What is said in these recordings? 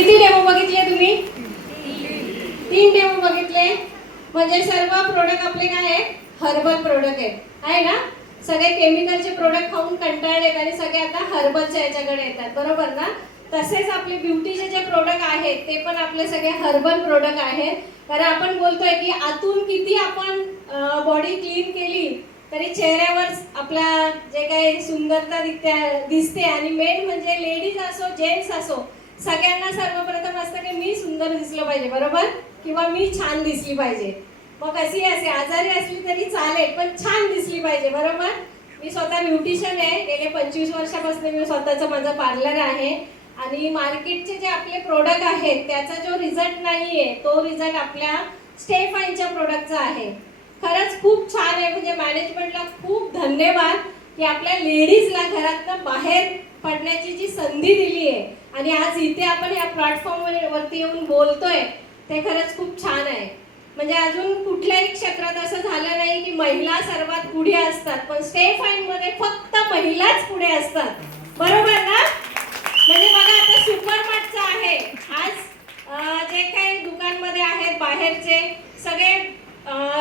किती डेमो बघितले तुम्ही? 3 डेमो बघितले. म्हणजे सर्व प्रोडक्ट आपले काय आहे? हर्बल प्रोडक्ट आहेत, आहे ना? सगळे केमिकलचे प्रोडक्ट खाऊन कंटाळलेत आणि सगळे आता हर्बलच्या याच्याकडे येतात, बरोबर ना? तसेच आपले ब्युटीचे जे प्रोडक्ट आहेत ते पण आपले सगळे हर्बल प्रोडक्ट आहेत. कारण आपण बोलतोय की आतून किती आपण बॉडी क्लीन केली तरी चेहऱ्यावर आपल्या जे काही सुंदरता दिसते. आणि मेन म्हणजे लेडीज असो जेंट्स असो, सगळ्यांना सर्वप्रथम असतं की मी सुंदर दिसलं पाहिजे, बरोबर? किंवा मी छान दिसली पाहिजे. मग कशी असे आजारी असली तरी चालेल पण छान दिसली पाहिजे, बरोबर? मी स्वतः ब्युटिशियन आहे. गेले 25 वर्षापासून मी स्वतःचं माझं पार्लर आहे. आणि मार्केटचे जे आपले प्रोडक्ट आहेत त्याचा जो रिझल्ट नाहीये तो रिझल्ट आपल्या स्टे फाईनच्या प्रोडक्टचा आहे. खरंच खूप छान आहे. म्हणजे मॅनेजमेंटला खूप धन्यवाद की आपल्या लेडीजला घरातनं बाहेर पडण्याची जी संधी दिली आहे आणि आज इथे आपण या प्लॅटफॉर्मवरती येऊन बोलतोय ते खरंच खूप छान आहे. म्हणजे अजून कुठल्याही क्षेत्रात असं झालं नाही की महिला सर्वात पुढे असतात, पण स्टे फाईन मध्ये फक्त महिलाच पुढे असतात, बरोबर ना? म्हणजे बघा आता सुपरमार्टचं आहे. आज जे काही दुकानमध्ये आहेत बाहेरचे सगळे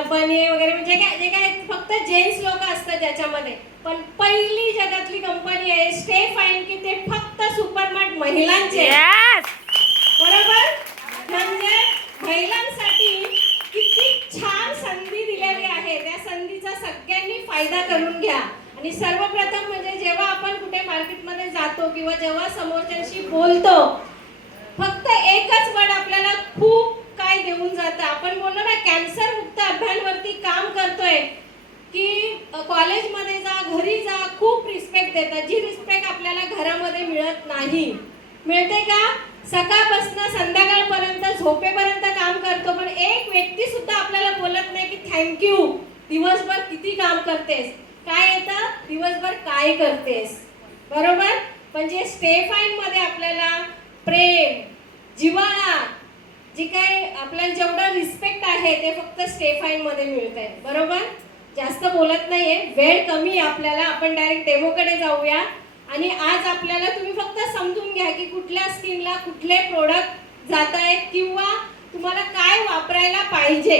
बने वगैरे म्हणजे जे काय फक्त जेंट्स लोक असतात त्याच्यामध्ये, पण पहिली जगातली कंपनी आहे स्टे फाईन की ते फक्त सुपरमार्ट महिलांचे, बरोबर? म्हणजे महिलांसाठी किती छान संधी दिलेली आहे. त्या संधीचा सगळ्यांनी फायदा करून घ्या. आणि सर्वप्रथम म्हणजे जेव्हा आपण कुठे मार्केटमध्ये जातो किंवा जेव्हा समोरच्याशी बोलतो फक्त एकच वर्ड आपल्याला खूप काय देऊन जातं. आपण बोललो ना कॅन्सर मुक्त अभियानवरती काम करतोय की कॉलेजमध्ये जा घरी जा खूप रिस्पेक्ट देतात. जी रिस्पेक्ट आपल्याला घरामध्ये मिळत नाही. मिळते का? सकाळपासून संध्याकाळपर्यंत झोपेपर्यंत काम करतो पण एक व्यक्ती सुद्धा आपल्याला बोलत नाही की थँक्यू, दिवसभर किती काम करतेस, काय येतं दिवसभर काय करतेस, बरोबर? म्हणजे स्टे फाईन मध्ये आपल्याला प्रेम जिव्हाळा जी काय आपल्याला जेवढा रिस्पेक्ट आहे ते फक्त स्टे फाईन मध्ये मिळतंय, बरोबर? जास्त बोलत नाहीये, वेळ कमी आहे आपल्याला. आपण डायरेक्ट डेमोकडे जाऊया. आणि आज आपल्याला तुम्ही फक्त समजून घ्या की कुठल्या स्किनला कुठले प्रोडक्ट जात आहेत किंवा तुम्हाला काय वापरायला पाहिजे.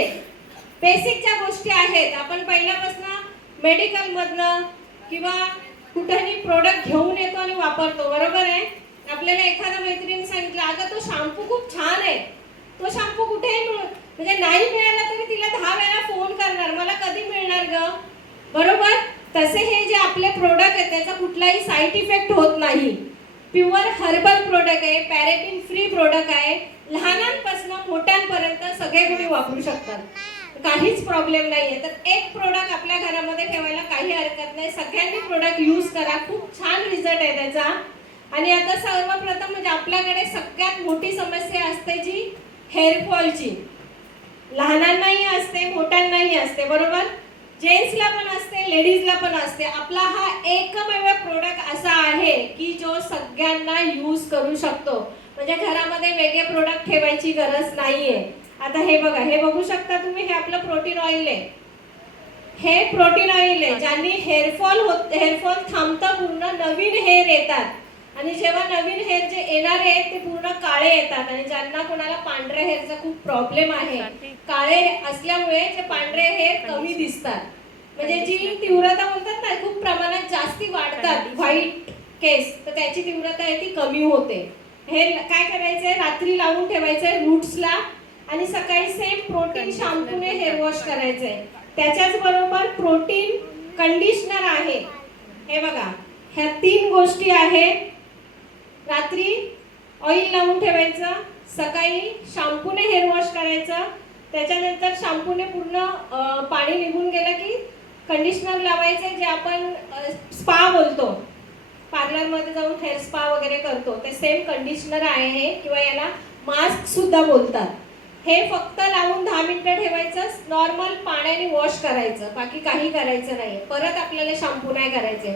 बेसिकच्या गोष्टी आहेत. आपण पहिल्यापासून मेडिकल मधनं किंवा कुठेही प्रोडक्ट घेऊन येतो आणि वापरतो, बरोबर आहे? आपल्याला एखाद्या मैत्रिणीने सांगितलं अगं तो शॅम्पू खूप छान आहे, तो शॅम्पू कुठेही म्हणजे नाही मिळाला तरी तिला 10 वेळा फोन करणार, मला कधी मिळणार ग, बरोबर? तसे हे जे आपले प्रोडक्ट आहेत त्याचा कुठलाही साईड इफेक्ट होत नाही. प्युअर हर्बल प्रोडक्ट आहे, पॅरेबिन फ्री प्रोडक्ट आहे. लहानांपासून मोठ्यांपर्यंत सगळे कोणी वापरू शकतात, काहीच प्रॉब्लेम नाहीये. तर एक प्रोडक्ट आपल्या घरामध्ये ठेवायला काही हरकत नाही. सगळ्यांनी प्रोडक्ट यूज करा, खूप छान रिझल्ट आहे त्याचा. आणि आता सर्वप्रथम म्हणजे आपल्याकडे सगळ्यात मोठी समस्या असते जी हेअरफॉलची. लहानांनाही असते मोठ्यांनाही असते, बरोबर? जेंट्सला पण असते लेडीजला पण असते. आपला हा एकमेव प्रोडक्ट असा आहे की जो सगळ्यांना यूज करू शकतो. म्हणजे घरामध्ये वेगळे प्रोडक्ट ठेवायची गरज नाहीये. आता हे बघा, हे बघू शकता तुम्ही, हे आपलं प्रोटीन ऑइल आहे. हे प्रोटीन ऑइल आहे ज्यांनी हेअरफॉल थांबतं, पूर्ण नवीन हेअर येतात. आणि जेव्हा नवीन हेअर जे येणार आहेत ते पूर्ण काळे येतात. आणि ज्यांना कोणाला पांढऱ्या हेअरचा खूप प्रॉब्लेम आहे, काळे असल्यामुळे जे पांढरे हेअर कमी दिसतात, म्हणजे जी तीव्रता बोलतात ना खूप प्रमाणात जास्ती वाढतात व्हाईट केस, तर त्याची तीव्रता आहे ती कमी होते. हे काय करायचंय, रात्री लावून ठेवायचंय रूट्सला आणि सकाळी सेम प्रोटीन शॅम्पूने हेअर वॉश करायचंय. त्याच्याच बरोबर प्रोटीन कंडिशनर आहे. हे बघा, ह्या 3 गोष्टी आहेत. रात्री ऑइल लावून ठेवायचं, सकाळी शॅम्पूने हेअर वॉश करायचं, त्याच्यानंतर शॅम्पूने पूर्ण पाणी निघून गेलं की कंडिशनर लावायचं, जे आपण स्पा बोलतो, पार्लरमध्ये जाऊन हेअर स्पा वगैरे करतो ते सेम कंडिशनर आहे किंवा याला मास्क सुद्धा बोलतात. हे फक्त लावून 10 मिनिटं ठेवायचं, नॉर्मल पाण्याने वॉश करायचं, बाकी काही करायचं नाही. परत आपल्याला शॅम्पू नाही करायचे.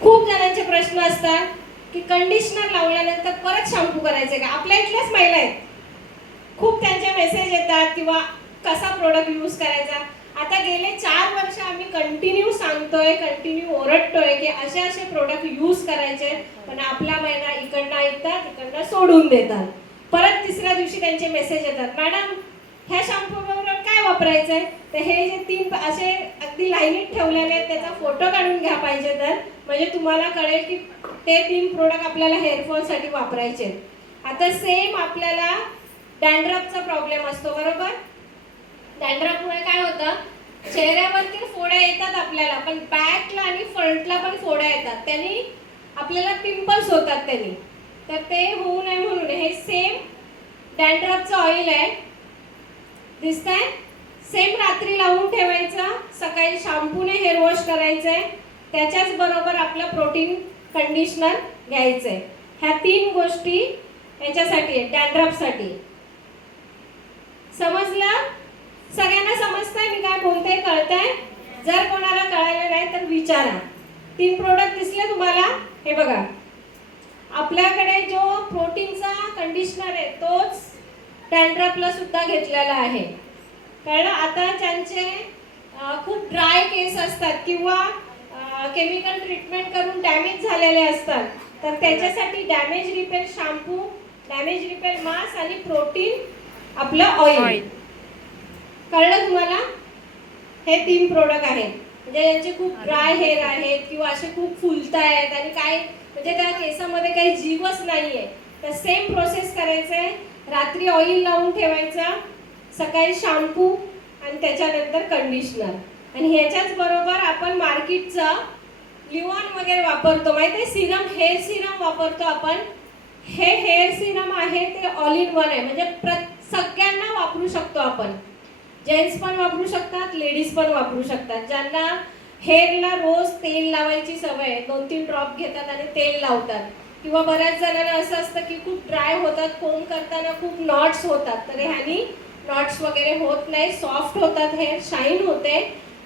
खूप जणांचे प्रश्न असतात की कंडिशनर लावल्यानंतर परत शॅम्पू करायचे का? आपल्या इथल्याच महिला आहेत, खूप त्यांचे मेसेज येतात किंवा कसा प्रोडक्ट यूज करायचा. आता गेले 4 वर्ष आम्ही कंटिन्यू सांगतोय, कंटिन्यू ओरडतोय की असे असे प्रोडक्ट यूज करायचे, पण आपला महिना इकडनं ऐकतात इकडनं सोडून देतात. परत तिसऱ्या दिवशी त्यांचे मेसेज येतात, मॅडम ह्या शॅम्पू बरोबर काय वापरायचं आहे. तर हे जे 3 असे अगदी लाईनीत ठेवलेले आहेत त्याचा फोटो काढून घ्या पाहिजे तर, म्हणजे तुम्हाला कळेल की ते 3 प्रोडक्ट आपल्याला हेअरफॉलसाठी वापरायचे आहेत. आता सेम आपल्याला डॅन्ड्रफचा प्रॉब्लेम असतो बरोबर. डॅन्ड्रफमुळे काय होतं, चेहऱ्यावरती फोड्या येतात आपल्याला, पण बॅकला आणि फ्रंटला पण फोड्या येतात, त्यांनी आपल्याला पिंपल्स होतात त्यांनी. तर ते होऊ नये म्हणून हे सेम डॅन्ड्रफचं ऑइल आहे, दिसतंय. सेम रात्री लावून ठेवायचं, सकाळी शॅम्पूने हेअर वॉश करायचंय, त्याच्याच बरोबर आपलं प्रोटीन कंडिशनर घ्यायचंय. ह्या 3 गोष्टी याच्यासाठी आहेत, डॅन्ड्रफसाठी. समजलं? सगळ्यांना समजतंय मी काय बोलते, कळतंय? जर कोणाला कळालं नाही तर विचारा. 3 प्रोडक्ट दिसले तुम्हाला? हे बघा, आपल्याकडे जो प्रोटीनचा कंडिशनर आहे तोच डॅन्ड्रफला सुद्धा घेतलेला आहे, कळलं. आता ज्यांचे खूप ड्राय केस असतात किंवा केमिकल ट्रीटमेंट करून डॅमेज झालेले असतात, तर त्याच्यासाठी damage repair shampoo, damage repair mask आणि प्रोटीन आपलं ऑइल. कळलं तुम्हाला? हे 3 प्रोडक्ट आहेत. म्हणजे ज्यांचे खूप ड्राय हेअर आहेत किंवा असे खूप फुलतायत आणि काय म्हणजे त्या केसामध्ये काही जीवच नाहीये, तर सेम प्रोसेस करायचंय. रात्री ऑइल लावून ठेवायचं, सकाळी शॅम्पू आणि त्याच्यानंतर कंडिशनर. आणि ह्याच्याच बरोबर आपण मार्केटचं लिओन वगैरे वापरतो, माहिती आहे, सिरम, हेअर सिरम वापरतो आपण. हे हेअर सिरम आहे ते ऑल इन वन आहे, म्हणजे सगळ्यांना वापरू शकतो आपण. जेंट्स पण वापरू शकतात, लेडीज पण वापरू शकतात. ज्यांना हेअरला रोज तेल लावायची सवय आहे, 2-3 ड्रॉप घेतात आणि तेल लावतात. किंवा बऱ्याच जणांना असं असतं की खूप ड्राय होतात, कोम करताना खूप नॉट्स होतात, तर ह्यानी नॉट्स वगैरे होत नाही, सॉफ्ट होतात, हेअर शाईन होते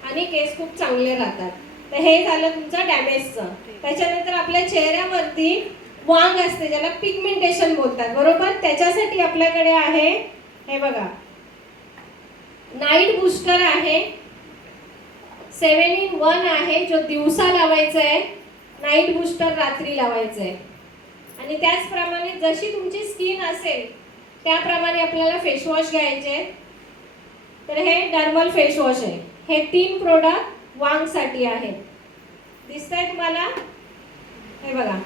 आणि केस खूप चांगले राहतात. तर हे झालं तुमचं डॅमेजचं. त्याच्यानंतर आपल्या चेहऱ्यावरती वांग असते, ज्याला पिगमेंटेशन बोलतात बरोबर. त्याच्यासाठी आपल्याकडे आहे, हे बघा, नाईट बूस्टर आहे, 7 in 1 आहे, जो दिवसा लावायचा आहे, नाईट बूस्टर रात्री लावायचं आहे. आणि त्याचप्रमाणे जशी तुमची स्किन असेल त्याप्रमाणे आपल्याला फेस वॉश घ्यायचे. तर हे डर्मल फेस वॉश आहे. हे 3 प्रोडक्ट वांगसाठी आहेत, दिसतंय तुम्हाला? हे बघा,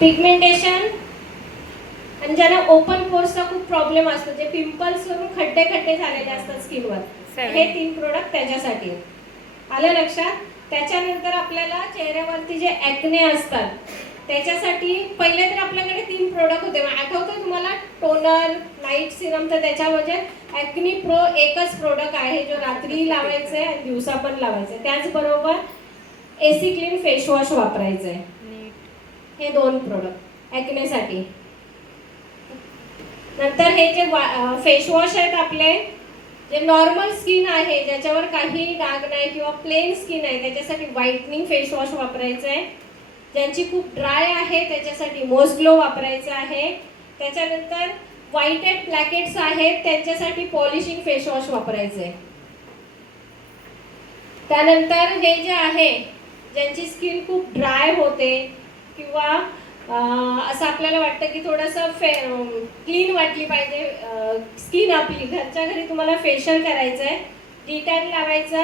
पिगमेंटेशन आणि ज्यांना ओपन पोर्सचा खूप प्रॉब्लेम असतो, जे पिंपल्स वरून खड्डे खड्डे झालेले असतात स्किनवर, हे 3 प्रोडक्ट त्याच्यासाठी. आलं लक्षात? त्याच्यानंतर आपल्याला चेहऱ्यावरती जे ॲक्ने असतात त्याच्यासाठी पहिले तर आपल्याकडे 3 प्रोडक्ट होते, आठवतं तुम्हाला? Toner, night Serum. तर त्याच्यामध्ये ॲक्नी प्रो एकच प्रोडक्ट आहे, जो रात्री लावायचं आहे आणि दिवसा पण लावायचं आहे. त्याचबरोबर एसी क्लीन फेस वॉश वापरायचं आहे. हे 2 प्रोडक्ट ॲक्नेसाठी. नंतर हे जे फेस वॉश आहेत आपले, जे नॉर्मल स्किन आहे, ज्याच्यावर काही डाग नाही किंवा प्लेन स्किन आहे, त्याच्यासाठी व्हाईटनिंग फेस वॉश वापरायचं आहे. ज्यांची खूप ड्राय आहे त्याच्यासाठी मोस ग्लो वापरायचं आहे. त्याच्यानंतर व्हाईटेड ब्लॅकेट्स आहेत त्यांच्यासाठी पॉलिशिंग फेस वॉश वापरायचं आहे. त्यानंतर हे जे आहे, ज्यांची स्किन खूप ड्राय होते किंवा असं आपल्याला वाटतं की थोडंसं क्लीन वाटली पाहिजे स्किन आपली, घरच्या घरी तुम्हाला फेशियल करायचं आहे, डिटॅन लावायचा,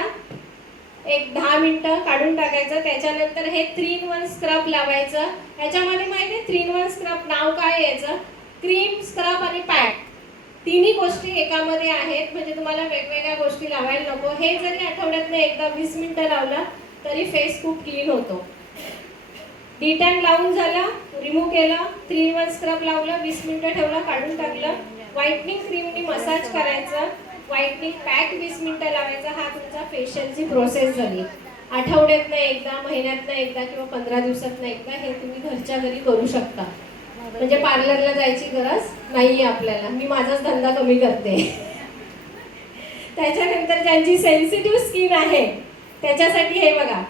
एक 10 मिनिटं काढून टाकायचं. त्याच्यानंतर हे 3 in 1 स्क्रब लावायचं. याच्यामध्ये माहिती आहे 3 in 1 स्क्रब नाव काय याचं? क्रीम, स्क्रब आणि पॅक, 3ही गोष्टी एकामध्ये आहेत, म्हणजे तुम्हाला वेगवेगळ्या गोष्टी लावायला नको. हे जरी आठवड्यातनं एकदा 20 मिनिटं लावलं तरी फेस खूप क्लीन होतो. डिटॅन लावून झालं, रिमूव्ह केलं, 3 in 1 स्क्रब लावलं, 20 मिनिटं ठेवलं, काढून टाकलं. व्हाईटनिंग क्रीमनी मसाज करायचं, व्हाईटनिंग पॅक 20 मिनिटं लावायचा. हा तुमचा फेशियलची प्रोसेस झाली. आठवड्यातनं एकदा, महिन्यातनं एकदा किंवा 15 दिवसातनं एकदा हे तुम्ही घरच्या घरी करू शकता. म्हणजे पार्लरला जायची गरज नाहीये आपल्याला. मी माझाच धंदा कमी करते. त्याच्यानंतर ज्यांची सेन्सिटिव्ह स्किन आहे त्याच्यासाठी हे बघा,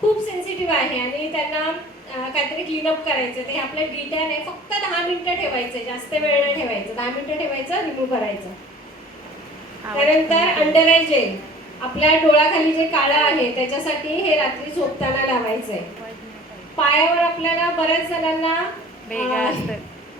खूप सेन्सिटिव्ह आहे आणि त्यांना काहीतरी क्लीनअप करायचं, ते आपलं डिटॅन आहे, फक्त 10 मिनिटं ठेवायचं, जास्त वेळ नाही ठेवायचं, 10 मिनिटं ठेवायचं, रिमूव्ह करायचं. त्यानंतर अंडर आय जेल, आपल्या डोळ्याखाली जे काळं आहे त्याच्यासाठी हे रात्री झोपताना लावायचंय. पायावर आपल्याला बऱ्याच जणांना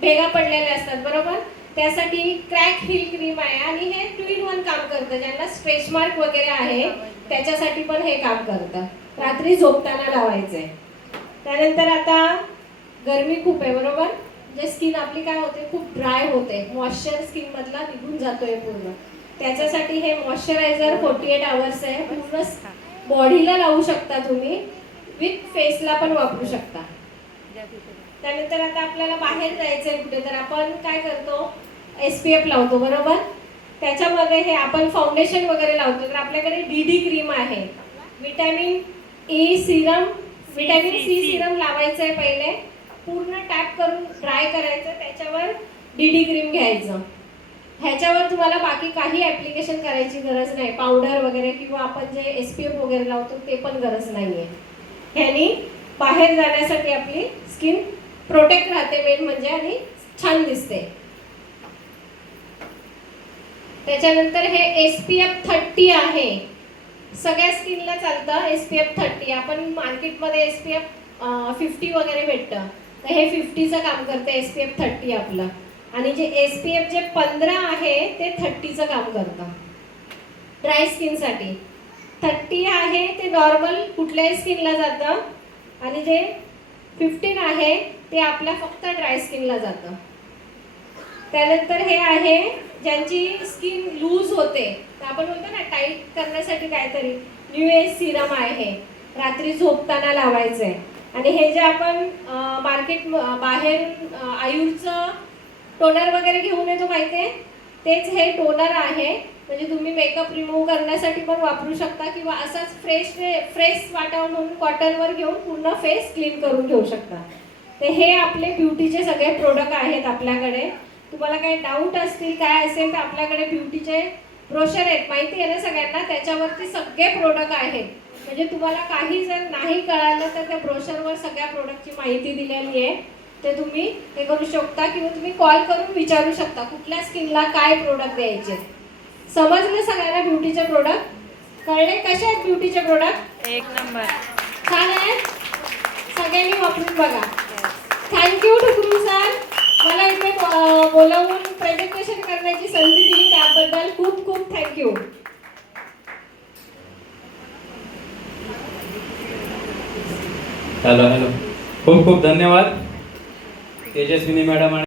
भेगा पडलेल्या असतात बरोबर, त्यासाठी क्रॅक हिल क्रीम आहे आणि हे 2 in 1 काम करतं. ज्यांना स्ट्रेच मार्क वगैरे आहे त्याच्यासाठी पण हे काम करतं. रात्री झोपताना लावायचंय. त्यानंतर आता गरमी खूप आहे बरोबर, म्हणजे स्किन आपली काय होते, खूप ड्राय होते, मॉइश्चर स्किन मधला निघून जातोय पूर्ण. त्याच्यासाठी हे मॉइश्चरायझर 48 आवर्स आहे, पूर्ण बॉडीला लावू शकता तुम्ही, विथ फेसला पण वापरू शकता. त्यानंतर आता आपल्याला बाहेर जायचंय कुठे तर आपण काय करतो, SPF लावतो बरोबर. त्याच्यामध्ये हे आपण फाउंडेशन वगैरे लावतो तर आपल्याकडे DD क्रीम आहे, vitamin E Serum, vitamin C Serum लावायचं आहे. पहिले पूर्ण टॅप करून ड्राय करायचं, त्याच्यावर DD क्रीम घ्यायचं. ह्याच्यावर तुम्हाला बाकी काही ऍप्लिकेशन करायची गरज नाही, पावडर वगैरे किंवा आपण जे SPF वगैरे लावतो ते पण गरज नाहीये. ह्यानी बाहेर जाण्यासाठी आपली स्किन प्रोटेक्ट राहते मेन म्हणजे, आणि छान दिसते. त्याच्यानंतर हे SPF 30 आहे, सगळ्या स्किनला चालतं. SPF 30 आपण मार्केटमध्ये SPF 50 वगैरे भेटतं, तर हे 50चं काम करतं SPF 30 आपलं. आणि जे SPF जे 15 आहे ते 30चं काम करतं ड्राय स्किनसाठी. 30 आहे ते नॉर्मल कुठल्याही स्किनला जातं, आणि जे 15 आहे ते आपल्या फक्त ड्राय स्किनला जातं. त्यानंतर हे आहे ज्यांची स्किन लूज होते, तर आपण बोलतो ना टाईट करण्यासाठी काहीतरी न्यू एज सिरम आहे, रात्री झोपताना लावायचं आहे. आणि हे जे आपण मार्केट बाहेर आयुर्चं टोनर वगैरे घेऊन येतो माहिती आहे, तेच हे टोनर आहे. म्हणजे तुम्ही मेकअप रिमूव्ह करण्यासाठी पण वापरू शकता, किंवा असंच फ्रेश वाटावं म्हणून कॉटनवर घेऊन पूर्ण फेस क्लीन करून घेऊ शकता. तर हे आपले ब्युटीचे सगळे प्रोडक्ट आहेत आपल्याकडे. तुम्हाला काही डाऊट असतील काय असेल तर आपल्याकडे ब्युटीचे ब्रोशर आहेत, माहिती आहे ना सगळ्यांना, त्याच्यावरती सगळे प्रोडक्ट आहेत. म्हणजे तुम्हाला काही जर नाही कळालं तर त्या ब्रोशरवर सगळ्या प्रोडक्टची माहिती दिलेली आहे, ते तुम्ही हे करू शकता, किंवा तुम्ही कॉल करून विचारू शकता कुठल्या स्किनला काय प्रोडक्ट द्यायचे. समजले सगळ्यांना ब्युटीचे प्रोडक्ट? कळले कसे आहेत ब्युटीचे प्रोडक्ट? एक नंबर, छान आहे, सगळ्यांनी वापरून बघा. थँक्यू ठुकरू सर, मला इथे बोलावून प्रेझेंटेशन करण्याची संधी दिली त्याबद्दल खूप खूप थँक्यू. हॅलो, खूप खूप धन्यवाद तेजस्विनी मॅडम.